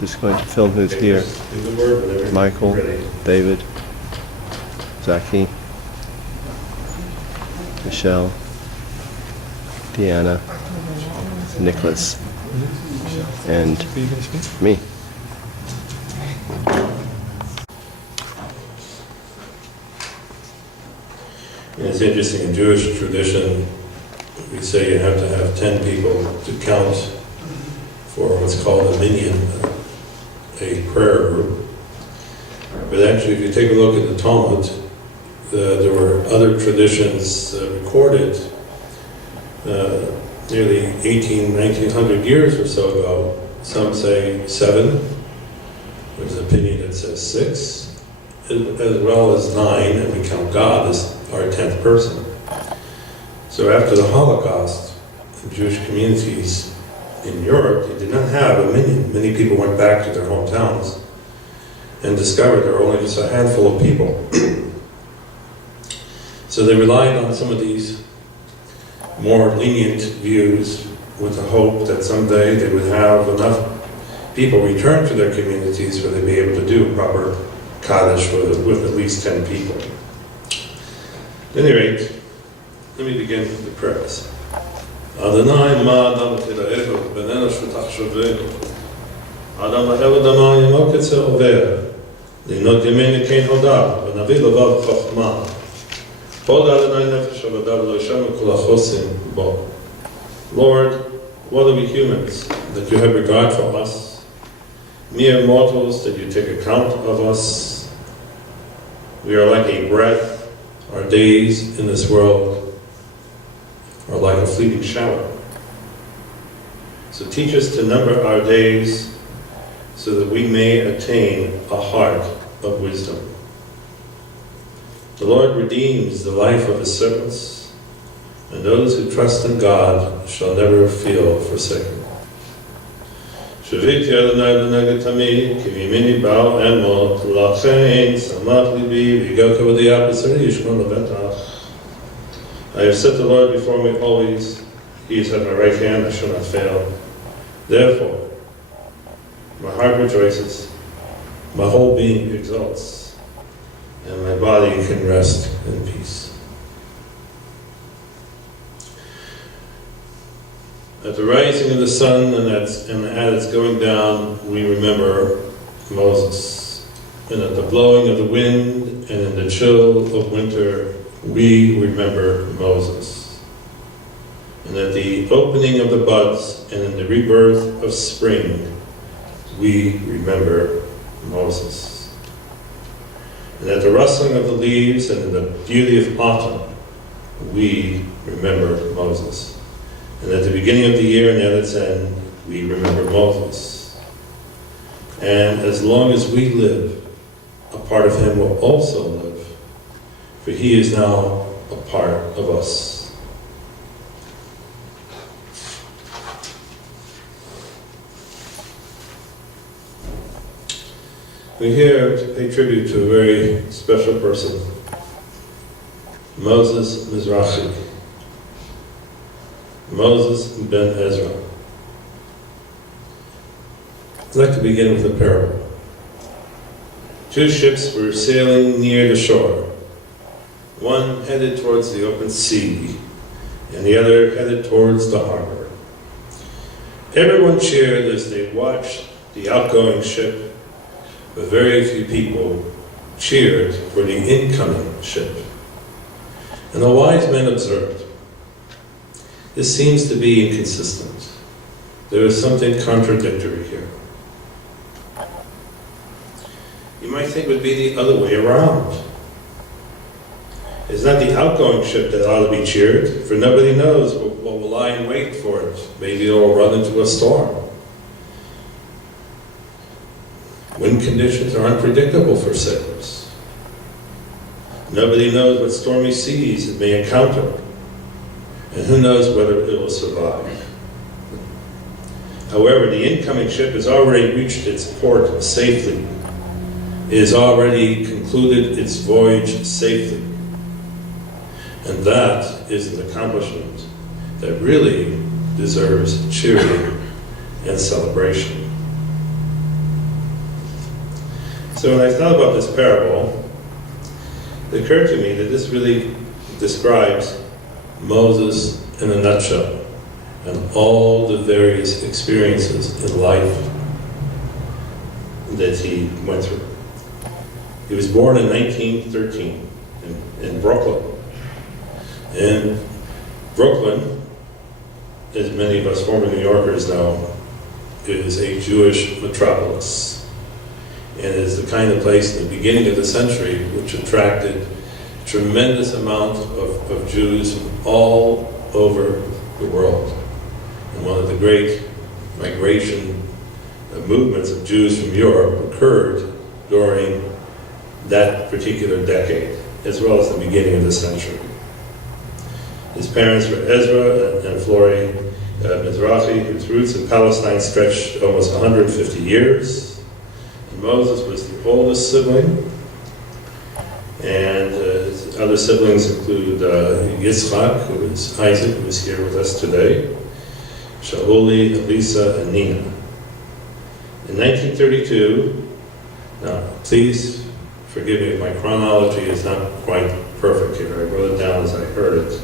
Just going to film who's here. Michael, David, Zaki, Michelle, Deanna, Nicholas, and me. It's interesting, in Jewish tradition, we say you have to have 10 people to count for what's called a minyan, a prayer group. But actually, if you take a look at the Talmud, there were other traditions recorded nearly 1900 years or so ago. Some say 7, there's an opinion that says 6, as well as 9, and we count God as our 10th person. So after the Holocaust, in Jewish communities in Europe, they did not have a minyan. Many people went back to their hometowns and discovered there were only just a handful of people. So they relied on some of these more lenient views with the hope that someday they would have enough people return to their communities where they'd be able to do a proper Kaddish with at least 10 people. At any rate, let me begin with the prayers. Adonai ma adam tiraehu benenu shv'tachshavenu Adam ha'el adama yemo ketzer over Linot yemeni kein hodav v'navi lavav chokhmah Hod Adonai nefesh avadav lo yishanu kol hachosim bo. Lord, what are we humans that you have regard for us? Mere mortals that you take account of us. We are like a breath. Our days in this world are like a fleeting shower. So teach us to number our days so that we may attain a heart of wisdom. The Lord redeems the life of His servants, and those who trust in God shall never feel forsaken. Shaviti Adonai l'neged tamid, ki mimini ba'al emot, l'chein samach libi, v'yigaka v'diyah b'sari yishkon levetach. I have set the Lord before me always. He is at my right hand, I shall not fail. Therefore, my heart rejoices, my whole being exults, and my body can rest in peace. At the rising of the sun and at its going down, we remember Moses. And at the blowing of the wind and in the chill of winter, we remember Moses. And at the opening of the buds and in the rebirth of spring, we remember Moses. And at the rustling of the leaves and in the beauty of autumn, we remember Moses. And at the beginning of the year and at its end, we remember Moses. And as long as we live, a part of him will also live, for he is now a part of us. We're here to pay tribute to a very special person, Moses Mizrahi. Moses ben Ezra. I'd like to begin with a parable. 2 ships were sailing near the shore. One headed towards the open sea, and the other headed towards the harbor. Everyone cheered as they watched the outgoing ship, but very few people cheered for the incoming ship. And the wise men observed, this seems to be inconsistent. There is something contradictory here. You might think it would be the other way around. It's not the outgoing ship that ought to be cheered, for nobody knows what will lie in wait for it. Maybe it will run into a storm. Wind conditions are unpredictable for sailors. Nobody knows what stormy seas it may encounter. And who knows whether it will survive. However, the incoming ship has already reached its port safely. It has already concluded its voyage safely. And that is an accomplishment that really deserves cheering and celebration. So when I thought about this parable, it occurred to me that this really describes Moses in a nutshell and all the various experiences in life that he went through. He was born in 1913 in Brooklyn. And Brooklyn, as many of us former New Yorkers know, is a Jewish metropolis. And is the kind of place in the beginning of the century which attracted a tremendous amount of Jews from all over the world. And one of the great migration movements of Jews from Europe occurred during that particular decade, as well as the beginning of the century. His parents were Ezra and Flori Mizrahi, whose roots in Palestine stretched almost 150 years. And Moses was the oldest sibling, and his other siblings include Yitzchak, who is Isaac, who is here with us today, Shauli, Elisa, and Nina. In 1932, now please forgive me if my chronology is not quite perfect here. I wrote it down as I heard it.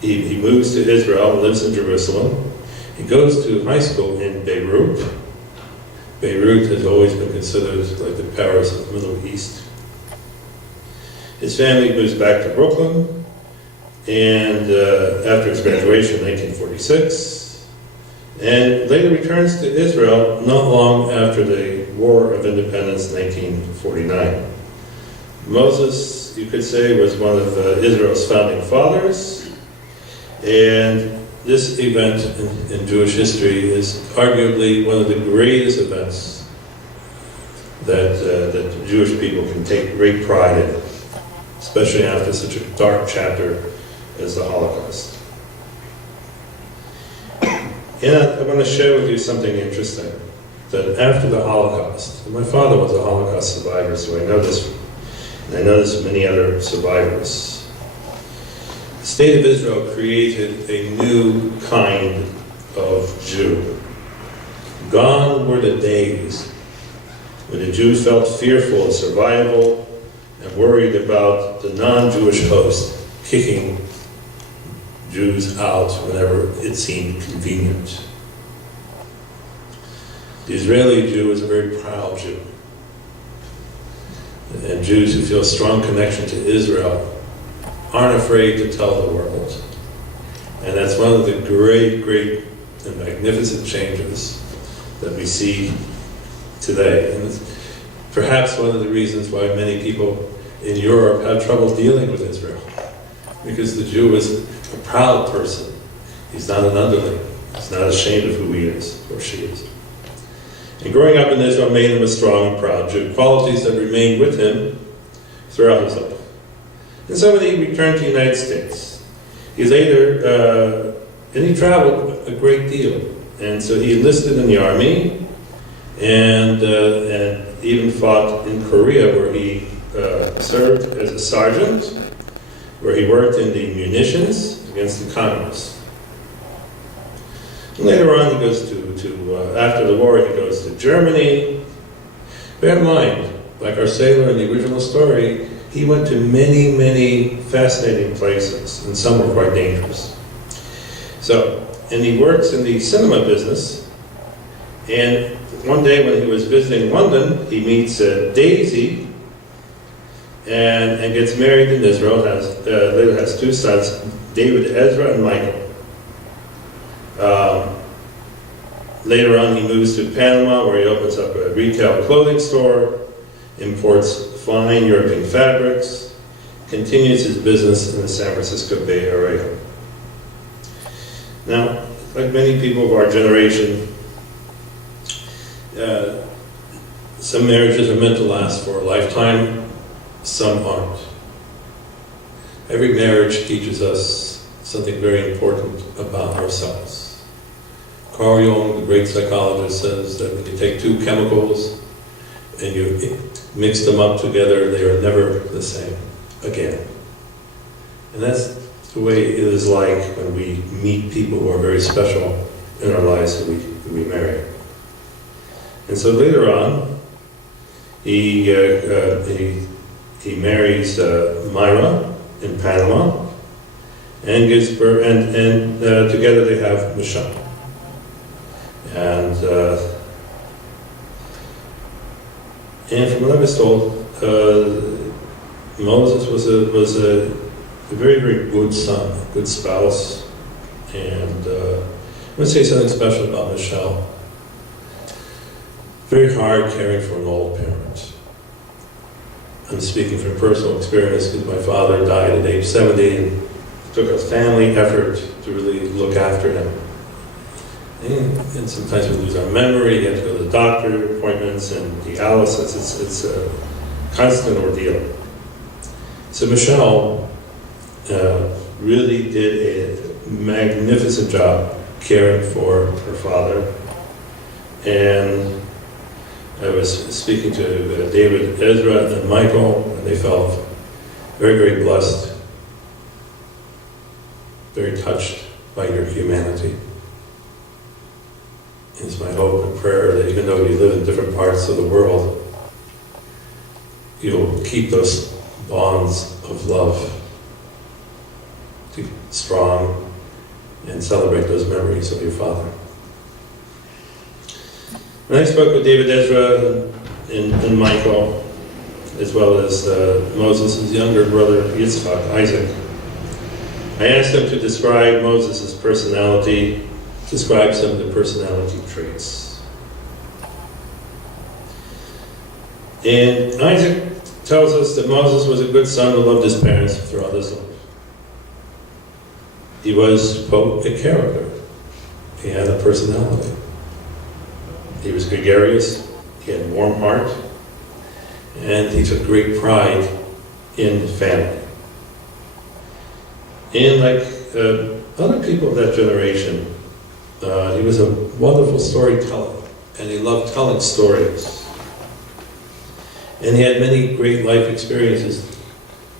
He moves to Israel and lives in Jerusalem. He goes to high school in Beirut. Beirut has always been considered like the Paris of the Middle East. His family moves back to Brooklyn, and after his graduation in 1946, and later returns to Israel not long after the War of Independence in 1949. Moses, you could say, was one of Israel's founding fathers, and this event in Jewish history is arguably one of the greatest events that Jewish people can take great pride in, especially after such a dark chapter as the Holocaust. And I want to share with you something interesting, that after the Holocaust, and my father was a Holocaust survivor, so I know this, and I know this from many other survivors. The State of Israel created a new kind of Jew. Gone were the days when the Jew felt fearful of survival and worried about the non-Jewish host kicking Jews out whenever it seemed convenient. The Israeli Jew is a very proud Jew. And Jews who feel a strong connection to Israel aren't afraid to tell the world. And that's one of the great, great and magnificent changes that we see today. And it's perhaps one of the reasons why many people in Europe have trouble dealing with Israel. Because the Jew is a proud person. He's not an underling. He's not ashamed of who he is or she is. And growing up in Israel made him a strong and proud Jew, qualities that remained with him throughout his life. And so when he returned to the United States, he later, and he traveled a great deal. And so he enlisted in the army and even fought in Korea, where he served as a sergeant, where he worked in the munitions against the communists. And later on, he goes to after the war, he goes to Germany. Bear in mind, like our sailor in the original story, he went to many, many fascinating places, and some were quite dangerous. So, and he works in the cinema business, and one day when he was visiting London, he meets Daisy, and gets married in Israel, later has two sons, David, Ezra, and Michael. Later on, he moves to Panama, where he opens up a retail clothing store, imports fine European fabrics, continues his business in the San Francisco Bay Area. Now, like many people of our generation, some marriages are meant to last for a lifetime, some aren't. Every marriage teaches us something very important about ourselves. Carl Jung, the great psychologist, says that when you take two chemicals and you mix them up together, they are never the same again. And that's the way it is like when we meet people who are very special in our lives who we marry. And so later on, He marries Myra in Panama, and gives birth, and together they have Michelle. And from what I was told, Moses was a very, very good son, a good spouse, and I would say something special about Michelle. Very hard caring for an old parent. I'm speaking from personal experience because my father died at age 70 and it took a family effort to really look after him. And sometimes we lose our memory, you have to go to the doctor appointments and dialysis. It's a constant ordeal. So Michelle really did a magnificent job caring for her father. And I was speaking to David, Ezra, and Michael, and they felt very, very blessed, very touched by your humanity. It's my hope and prayer that even though you live in different parts of the world, you'll keep those bonds of love strong and celebrate those memories of your father. When I spoke with David, Ezra, and Michael, as well as Moses' younger brother, Yitzchak, Isaac, I asked them to describe Moses' personality, describe some of the personality traits. And Isaac tells us that Moses was a good son who loved his parents throughout his life. He was, quote, a character. He had a personality. He was gregarious, he had a warm heart, and he took great pride in the family. And like other people of that generation, he was a wonderful storyteller, and he loved telling stories. And he had many great life experiences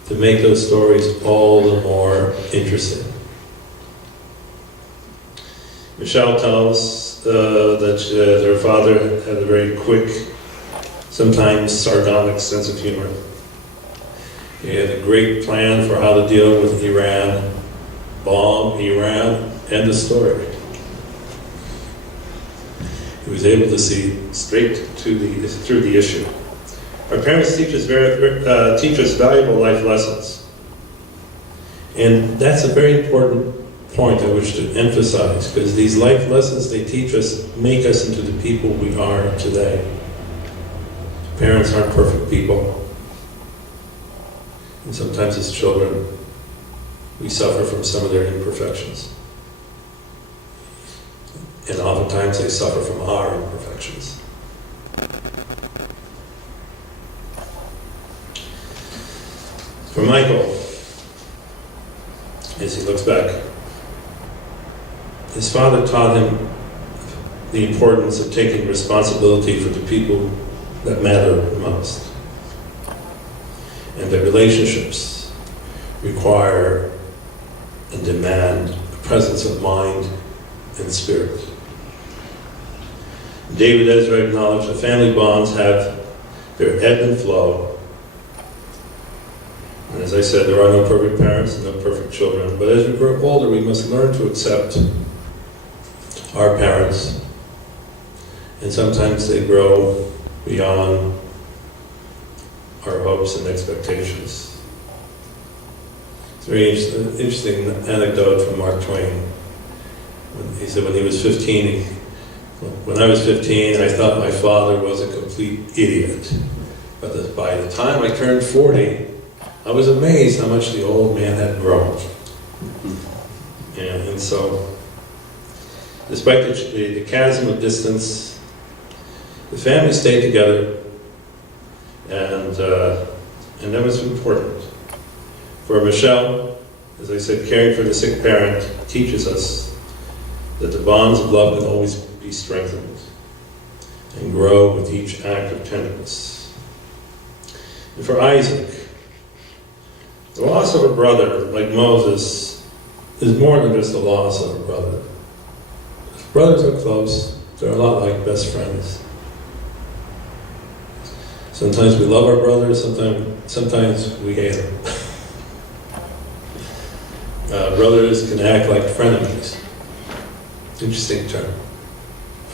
to make those stories all the more interesting. Michelle tells that her father had a very quick, sometimes sardonic sense of humor. He had a great plan for how to deal with Iran, bomb Iran, end of story. He was able to see straight through the issue. Our parents teach us valuable life lessons. And that's a very important point I wish to emphasize, because these life lessons they teach us make us into the people we are today. Parents aren't perfect people. And sometimes as children, we suffer from some of their imperfections. And oftentimes they suffer from our imperfections. For Michael, as he looks back, his father taught him the importance of taking responsibility for the people that matter most. And that relationships require and demand a presence of mind and spirit. David Ezra acknowledged that family bonds have their ebb and flow. And as I said, there are no perfect parents and no perfect children. But as we grow older, we must learn to accept our parents. And sometimes they grow beyond our hopes and expectations. It's a very interesting anecdote from Mark Twain. He said when he was 15, when I was 15, I thought my father was a complete idiot. But by the time I turned 40, I was amazed how much the old man had grown. And so, despite the chasm of distance, the family stayed together, and that was important. For Michelle, as I said, caring for the sick parent teaches us that the bonds of love can always be strengthened and grow with each act of tenderness. And for Isaac, the loss of a brother, like Moses, is more than just the loss of a brother. Brothers are close. They're a lot like best friends. Sometimes we love our brothers, sometimes we hate them. Brothers can act like frenemies. Interesting term.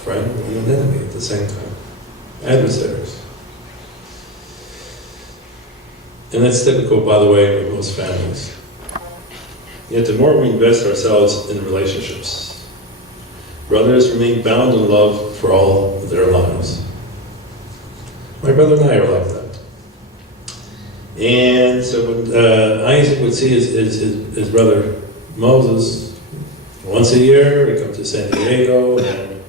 Friend and an enemy at the same time. Adversaries. And that's typical, by the way, in most families. Yet the more we invest ourselves in relationships, brothers remain bound in love for all their lives. My brother and I are like that. And so when Isaac would see his brother Moses once a year, he'd come to San Diego, and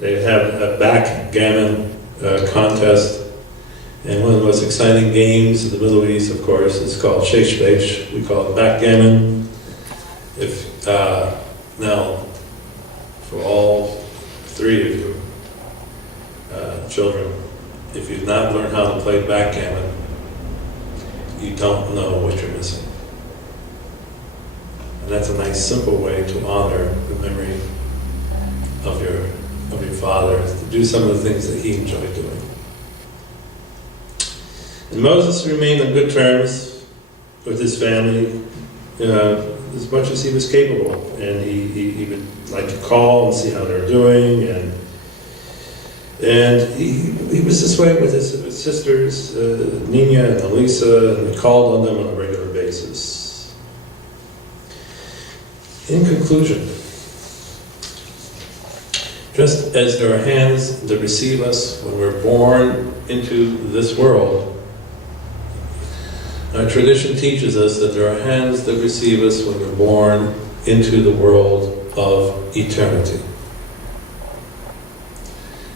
they'd have a backgammon contest. And one of the most exciting games in the Middle East, of course, is called Sheish Beish. We call it backgammon. Now, for all three of you children, if you've not learned how to play backgammon, you don't know what you're missing. And that's a nice, simple way to honor the memory of your father, to do some of the things that he enjoyed doing. And Moses remained on good terms with his family, as much as he was capable. And he would like to call and see how they're doing. And he was this way with his sisters, Nina and Elisa, and he called on them on a regular basis. In conclusion, just as there are hands that receive us when we're born into this world, our tradition teaches us that there are hands that receive us when we're born into the world of eternity.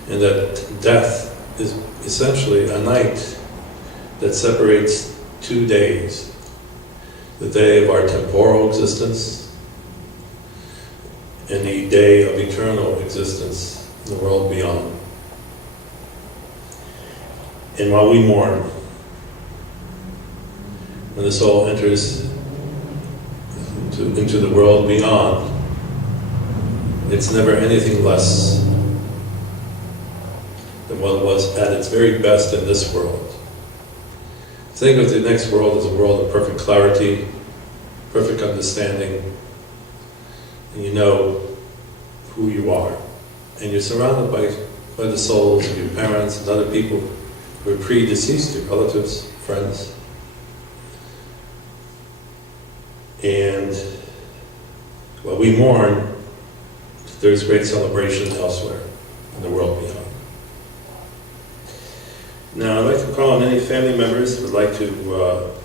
And that death is essentially a night that separates 2 days. The day of our temporal existence and the day of eternal existence in the world beyond. And while we mourn, when the soul enters into the world beyond, it's never anything less than what it was at its very best in this world. Think of the next world as a world of perfect clarity, perfect understanding, and you know who you are. And you're surrounded by the souls of your parents and other people who are predeceased, your relatives, friends. And while we mourn, there's great celebration elsewhere in the world beyond. Now, I'd like to call on any family members who would like to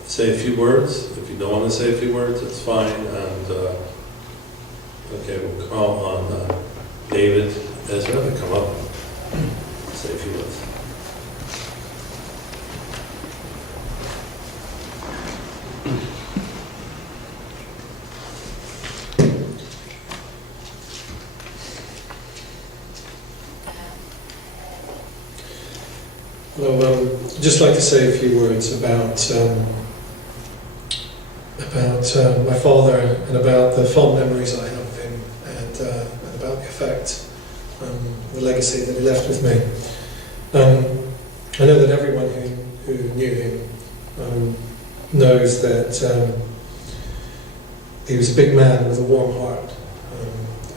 say a few words. If you don't want to say a few words, it's fine. And okay, we'll call on David Ezra to come up and say a few words. Well, I'd just like to say a few words about my father and about the fond memories I have of him and about the effect, the legacy that he left with me. I know that everyone who knew him knows that he was a big man with a warm heart,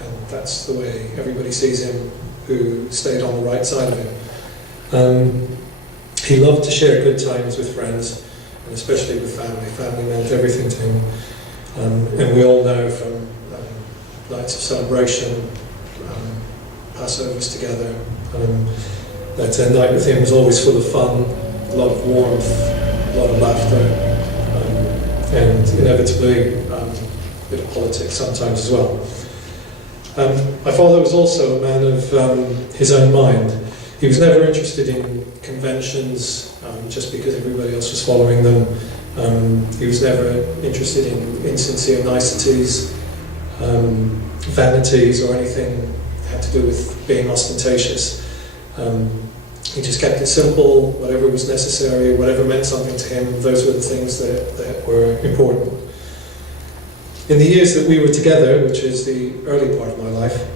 and that's the way everybody sees him who stayed on the right side of him. He loved to share good times with friends, and especially with family. Family meant everything to him. And we all know from nights of celebration, Passovers together, that a night with him was always full of fun, a lot of warmth, a lot of laughter, and inevitably a bit of politics sometimes as well. My father was also a man of his own mind. He was never interested in conventions just because everybody else was following them. He was never interested in insincere niceties, vanities, or anything that had to do with being ostentatious. He just kept it simple. Whatever was necessary, whatever meant something to him, those were the things that were important. In the years that we were together, which is the early part of my life,